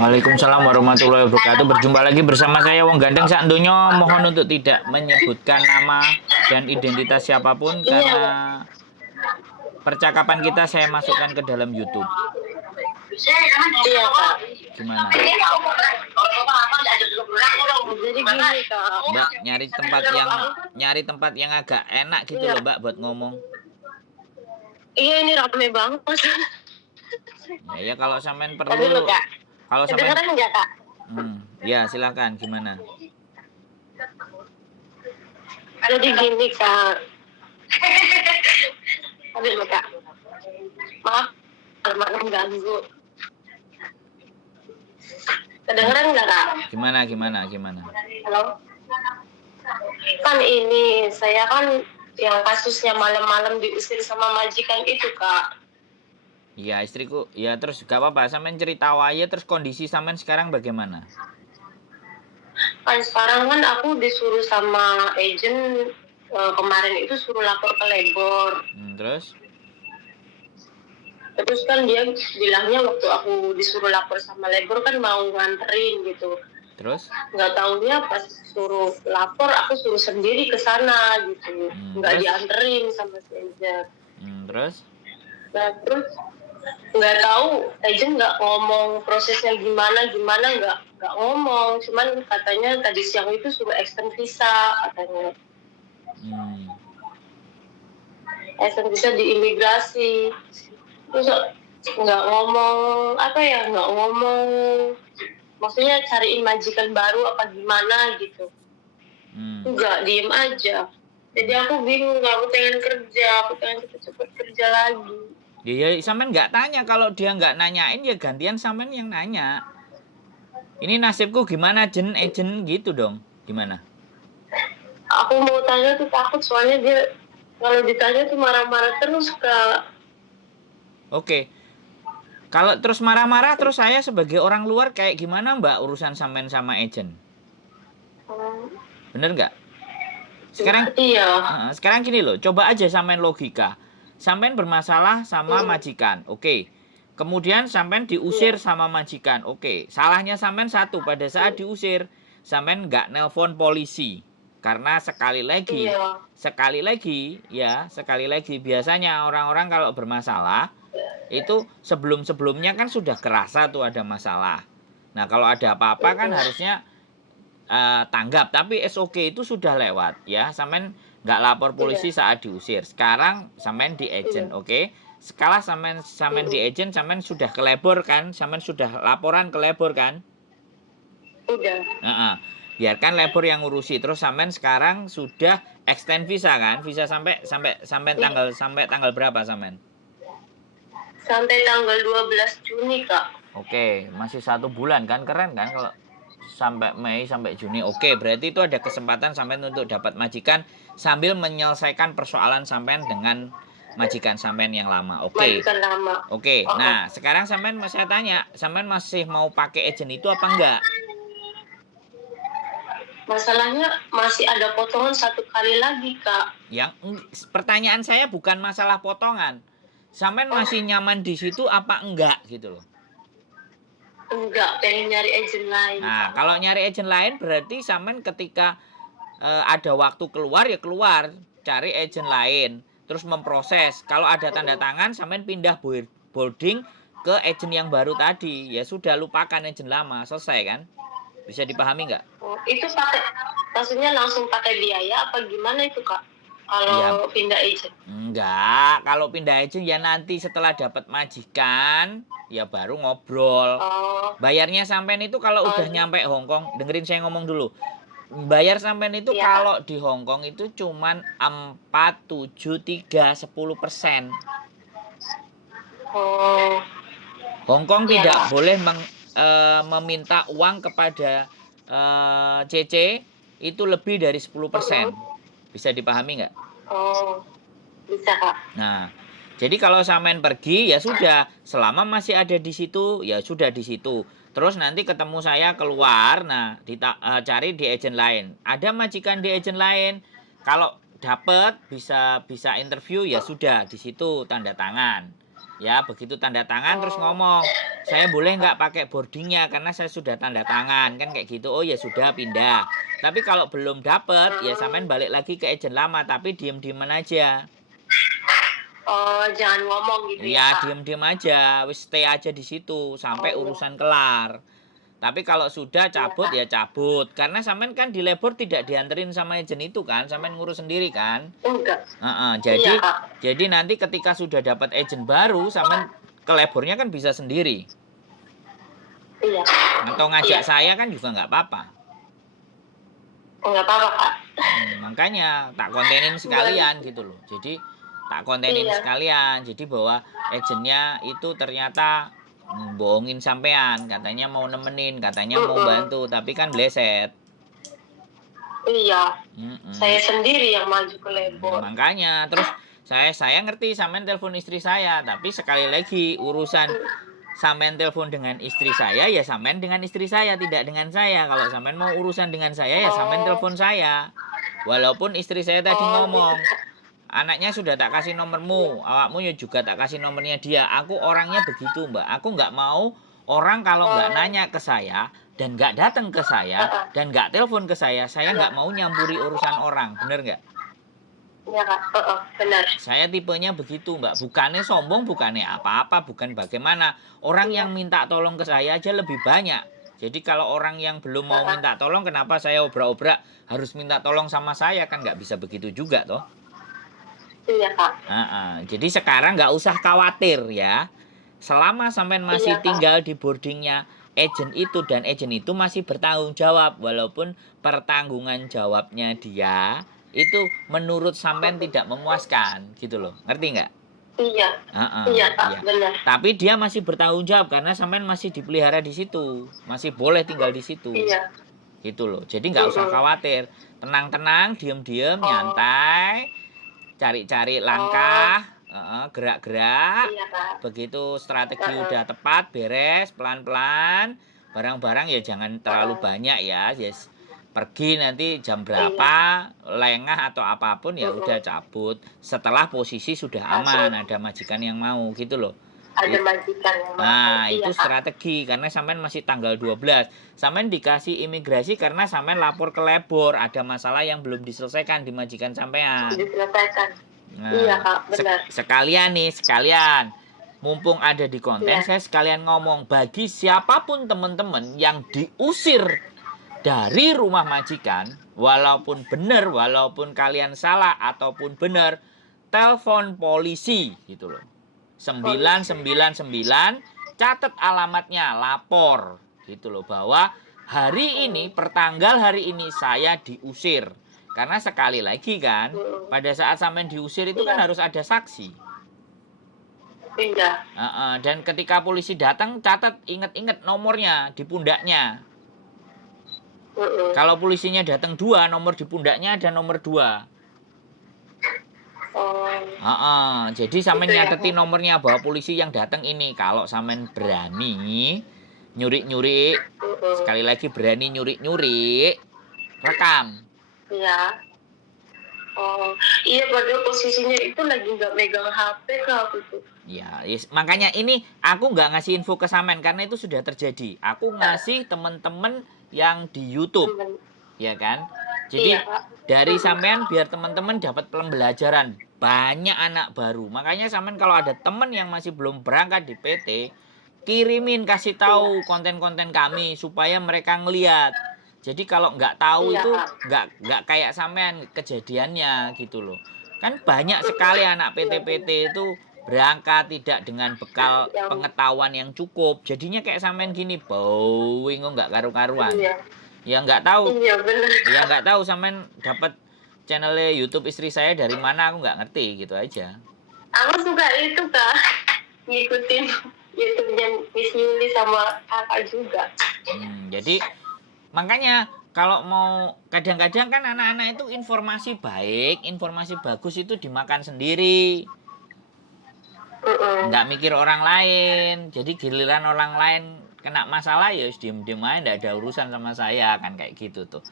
Waalaikumsalam warahmatullahi wabarakatuh. Berjumpa lagi bersama saya Wong Gandeng Sak Donya. Mohon untuk tidak menyebutkan nama dan identitas siapapun Iya, karena Kak. percakapan kita saya masukkan ke dalam YouTube. Iya, Kak. Gimana? Jadi gini, Kak. Mbak, nyari tempat yang agak enak gitu Iya. loh, Mbak, buat ngomong. Iya, ini rame banget. Ya kalau sampean Tadi dulu, perlu Kak. kalau sampean Kedengeran nggak, Kak? ya silakan gimana? Jadi gini, Kak. Tadi dulu, Kak. Maaf, malam ganggu. Kedengeran nggak, Kak? Gimana? Halo? Kan ini, saya kan yang kasusnya malam-malam diusir sama majikan itu, Kak. Iya, istriku. Ya terus gak apa-apa, sampean cerita wae terus kondisi sampean sekarang bagaimana? Kan sekarang kan aku disuruh sama agent kemarin itu suruh lapor ke labor. Terus? Terus kan dia bilangnya waktu aku disuruh lapor sama labor kan mau nganterin gitu. Terus? Nggak taunya pas suruh lapor aku suruh sendiri ke sana gitu. Nggak Terus? dianterin sama si agent. Terus? Nah terus nggak tahu agent nggak ngomong prosesnya gimana nggak ngomong. Cuman katanya tadi siang itu suruh extend visa katanya. Extend visa di imigrasi. Terus nggak ngomong maksudnya cariin majikan baru apa gimana gitu. Enggak, diem aja. Jadi aku bingung, aku pengen cepet-cepet kerja lagi. Ya sampean nggak tanya, kalau dia nggak nanyain ya gantian sampean yang nanya. Ini nasibku gimana agent gitu dong, gimana? Aku mau tanya tuh takut soalnya dia kalau ditanya tuh marah-marah terus, Kak. Oke. Kalau terus marah-marah terus saya sebagai orang luar kayak gimana Mbak urusan sampean sama agent? Bener nggak? Sekarang gini loh, coba aja sampean logika. Sampean bermasalah sama majikan, oke. Kemudian sampean diusir sama majikan, oke. Salahnya sampean satu, pada saat diusir, sampean nggak nelpon polisi. Karena sekali lagi biasanya orang-orang kalau bermasalah itu sebelum-sebelumnya kan sudah kerasa tuh ada masalah. Nah kalau ada apa-apa kan harusnya tanggap, tapi SOK itu sudah lewat ya, sampean nggak lapor polisi saat diusir. Sekarang sampean di agent, oke. Sekarang sampean di agent, sampean sudah ke labor kan, sampean sudah laporan ke labor kan. Udah. Biarkan labor yang ngurusi. Terus sampean sekarang sudah extend visa kan, visa sampai tanggal berapa sampean? Sampai tanggal 12 Juni, Kak. Oke, masih 1 bulan kan, keren kan kalau sampai Mei sampai Juni. Oke, berarti itu ada kesempatan sampean untuk dapat majikan sambil menyelesaikan persoalan sampean dengan majikan sampean yang lama. Oke. Majikan lama. Oke. Nah, sekarang sampean saya tanya, sampean masih mau pakai agent itu apa enggak? Masalahnya masih ada potongan 1 kali lagi, Kak. Pertanyaan saya bukan masalah potongan. Sampean masih nyaman di situ apa enggak gitu loh. Enggak, pengen nyari agent lain. Nah, kalau nyari agent lain berarti sampean ketika ada waktu keluar ya keluar, cari agent lain, terus memproses. Kalau ada tanda tangan sampean pindah boarding ke agent yang baru tadi. Ya sudah, lupakan agent lama, selesai kan? Bisa dipahami nggak? Itu maksudnya langsung pakai biaya apa gimana itu, Kak? Kalau pindah agent? Enggak, kalau pindah agent ya nanti setelah dapat majikan ya baru ngobrol. Bayarnya sampean itu kalau udah nyampe Hong Kong, dengerin saya ngomong dulu. Bayar sampean itu kalau di Hong Kong itu cuman 4, 7, 3, 10%. Hong Kong tidak boleh meminta uang kepada CC itu lebih dari 10%. Bisa dipahami nggak? Bisa, Kak. Nah, jadi kalau sampean pergi ya sudah, selama masih ada di situ ya sudah di situ. Terus nanti ketemu saya keluar, nah cari di agent lain. Ada majikan di agent lain. Kalau dapat bisa interview ya sudah di situ tanda tangan. Ya, begitu tanda tangan terus Oh, ngomong, saya boleh nggak pakai boardingnya karena saya sudah tanda tangan kan kayak gitu. Oh ya sudah pindah. Tapi kalau belum dapet ya sampean mm. balik lagi ke agent lama tapi diem-dieman aja. Oh, jangan ngomong gitu ya, Ya Kak. diem-diem aja, wis stay aja di situ sampai Oh, iya. urusan kelar. Tapi kalau sudah Iya, cabut Kak. ya cabut. Karena sampean kan di labor tidak dianterin sama agent itu kan, sampean ngurus sendiri kan. Enggak. Heeh, Iya, jadi Kak. jadi nanti ketika sudah dapat agent baru sampean ke labornya kan bisa sendiri. Iya. Atau Iya. ngajak saya kan juga nggak apa-apa. Enggak apa-apa, Kak. Makanya tak kontenin Buat, sekalian gitu loh. Jadi tak kontenin iya. sekalian. Jadi bahwa agentnya itu ternyata bohongin sampean, katanya mau nemenin, katanya mau Mm-mm. bantu, tapi kan bleset. Iya. Saya Mm-mm. sendiri yang maju ke labor. Makanya terus saya ngerti sampean telepon istri saya, tapi sekali lagi urusan sampean telepon dengan istri saya ya sampean dengan istri saya, tidak dengan saya. Kalau sampean mau urusan dengan saya ya sampean Oh, telepon saya. Walaupun istri saya tadi oh gitu, ngomong, Kak. anaknya sudah tak kasih Iya. nomormu, awakmu ya juga tak kasih nomornya dia. Aku orangnya begitu, Mbak. Aku nggak mau orang kalau nggak Oh, nanya ke saya dan nggak datang ke saya heeh. dan nggak telepon ke saya Iya. nggak mau nyampuri urusan orang, bener nggak? Iya, Kak. Heeh, benar. Saya tipenya begitu, Mbak. Bukannya sombong, bukannya apa-apa, bukan bagaimana. Orang Iya. yang minta tolong ke saya aja lebih banyak. Jadi kalau orang yang belum mau Heeh. minta tolong, kenapa saya obrak-obrak harus minta tolong sama saya? Kan nggak bisa begitu juga, toh. Iya, Kak. Jadi sekarang nggak usah khawatir ya. Selama sampean masih Iya, Kak. tinggal di boardingnya agent itu dan agent itu masih bertanggung jawab walaupun pertanggungan jawabnya dia itu menurut sampean tidak memuaskan gitu loh. Ngerti nggak? Iya. Heeh, Iya, Kak. iya. Benar. Tapi dia masih bertanggung jawab karena sampean masih dipelihara di situ, masih boleh tinggal di situ. Iya. Gitu loh. Jadi nggak usah Mm-mm. khawatir. Tenang-tenang, diem-diem, Oh, nyantai, cari-cari oh, langkah, gerak-gerak. iya, Kak. Begitu strategi Heeh. udah tepat, beres, pelan-pelan. Barang-barang ya jangan terlalu Heeh. banyak ya. Yes. Pergi nanti jam Iya. berapa, lengah atau apapun ya Mm-mm. udah cabut. Setelah posisi sudah aman, Langsung ada majikan yang mau gitu loh. ada majikan yang mau. Nah, Iya, itu Kak. strategi karena sampean masih tanggal 12. Sampean dikasih imigrasi karena sampean lapor ke labor, ada masalah yang belum diselesaikan di majikan sampean. Diselesaikan. Iya, Nah, Kak. Benar. sekalian nih, sekalian. Mumpung ada di konten, Iya. saya sekalian ngomong bagi siapapun teman-teman yang diusir dari rumah majikan, walaupun benar, walaupun kalian salah ataupun benar, telepon polisi gitu loh. Polisi. 999, catat alamatnya, lapor gitu loh bahwa hari ini, Mm. pertanggal hari ini saya diusir. Karena sekali lagi kan, Mm. pada saat sampai diusir itu kan Iya. harus ada saksi. Iya. Dan ketika polisi datang, catat, inget-inget nomornya di pundaknya. Mm-mm. Kalau polisinya datang 2, nomor di pundaknya ada nomor 2. Oh, Jadi sampean itu ya, nyatetin Kak. nomornya bahwa polisi yang datang ini. Kalau sampean berani nyurik-nyurik, Mm-mm. sekali lagi berani nyurik-nyurik, rekam. Iya. Oh, iya padahal posisinya itu lagi nggak megang HP, Kak, aku tuh. Ya, makanya ini aku nggak ngasih info ke sampean karena itu sudah terjadi. Aku ngasih teman-teman yang di YouTube, Temen. ya kan? Iya, Jadi Kak. dari Mm-mm. sampean biar teman-teman dapat pembelajaran. Banyak anak baru. Makanya sampean kalau ada teman yang masih belum berangkat di PT, kirimin kasih Iya. tahu konten-konten kami supaya mereka ngeliat. Jadi kalau nggak tahu Iya, itu Kak. nggak kayak sampean kejadiannya gitu loh. Kan banyak sekali Mm-mm. anak Iya, benar. PT-PT itu berangkat tidak dengan bekal Yang, pengetahuan yang cukup. Jadinya kayak sampean gini, bowing nggak karu-karuan. iya. Ya nggak tahu, Iya, benar. ya nggak tahu sampean dapat channelnya YouTube istri saya dari mana aku nggak ngerti gitu aja. Aku suka itu, Kak. Ngikutin YouTube-nya Miss Yuli sama Kakak juga. Jadi makanya kalau mau kadang-kadang kan anak-anak itu informasi baik, informasi bagus itu dimakan sendiri. Mm-mm. Nggak mikir orang lain. Jadi giliran orang lain kena masalah ya diem-diem aja nggak ada urusan sama saya kan kayak gitu tuh.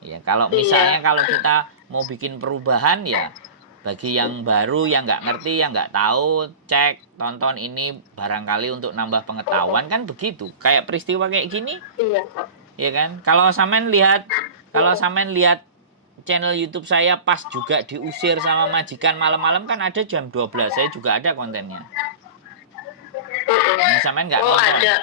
Ya kalau misalnya Iya. kalau kita mau bikin perubahan ya Bagi yang baru, yang nggak ngerti, yang nggak tahu, cek, tonton ini barangkali untuk nambah pengetahuan kan begitu. Kayak peristiwa kayak gini, Iya Kak. ya kan? Kalau sampean lihat channel YouTube saya pas juga diusir sama majikan malam-malam kan ada jam 12. Saya juga ada kontennya. Ini sampean nggak Oh nonton. ada,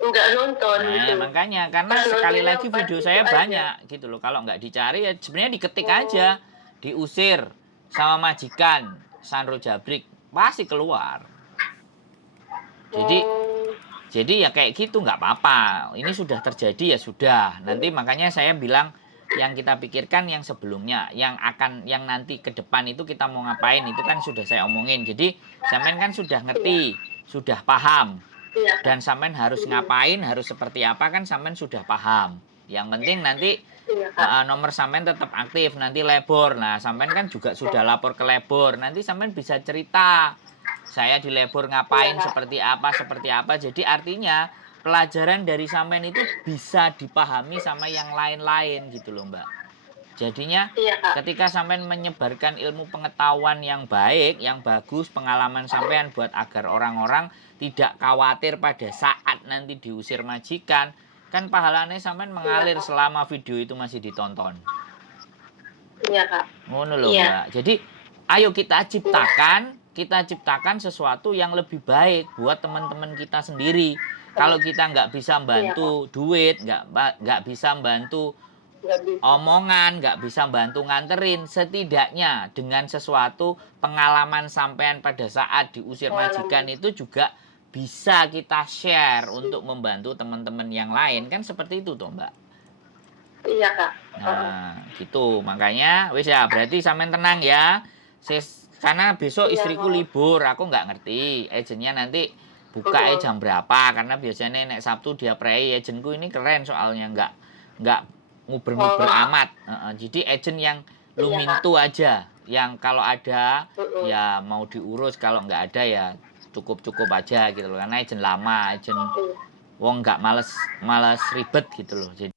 nggak nonton Nah, gitu. makanya karena Pas sekali nontonnya lagi pas video itu saya aja. banyak gitu loh. Kalau nggak dicari ya sebenarnya diketik aja, diusir sama majikan Sandro Jabrik pasti keluar. Jadi Oh, ya kayak gitu nggak apa-apa. Ini sudah terjadi ya sudah. Nanti makanya saya bilang yang kita pikirkan yang sebelumnya, yang nanti ke depan itu kita mau ngapain itu kan sudah saya omongin. Jadi sampean kan sudah ngerti, sudah paham. iya Kak. Dan sampean harus ngapain, harus seperti apa kan sampean sudah paham. Yang penting nanti Iya Kak. nomor sampean tetap aktif, nanti labor. Nah, sampean kan juga sudah lapor ke labor. Nanti sampean bisa cerita. Saya di labor ngapain, Iya, Kak. seperti apa. Jadi artinya pelajaran dari sampean itu bisa dipahami sama yang lain-lain gitu loh, Mbak. Jadinya Iya Kak. ketika sampean menyebarkan ilmu pengetahuan yang baik, yang bagus, pengalaman sampean buat agar orang-orang tidak khawatir pada saat nanti diusir majikan, kan pahalanya sampean mengalir selama video itu masih ditonton. Iya Kak. Ngono loh, Iya. Mbak. Jadi ayo kita ciptakan sesuatu yang lebih baik buat teman-teman kita sendiri. Kalau kita nggak bisa bantu duit, nggak bisa bantu Nggak bisa. omongan, nggak bisa bantu nganterin, setidaknya dengan sesuatu pengalaman sampean pada saat diusir majikan itu juga bisa kita share untuk membantu teman-teman yang lain, kan seperti itu toh, Mbak. Iya Kak. Nah, gitu. Makanya wis ya, berarti sampean tenang ya. Karena besok Iya, istriku Kak. libur, aku nggak ngerti agentnya nanti buka jam berapa, karena biasanya nek Sabtu dia prei. Agentku ini keren soalnya nggak nguber-nguber amat. Jadi agent yang lumintu aja, yang kalau ada ya mau diurus, kalau nggak ada ya cukup-cukup aja gitu loh. Karena agent lama, agent wong nggak males ribet gitu loh. Jadi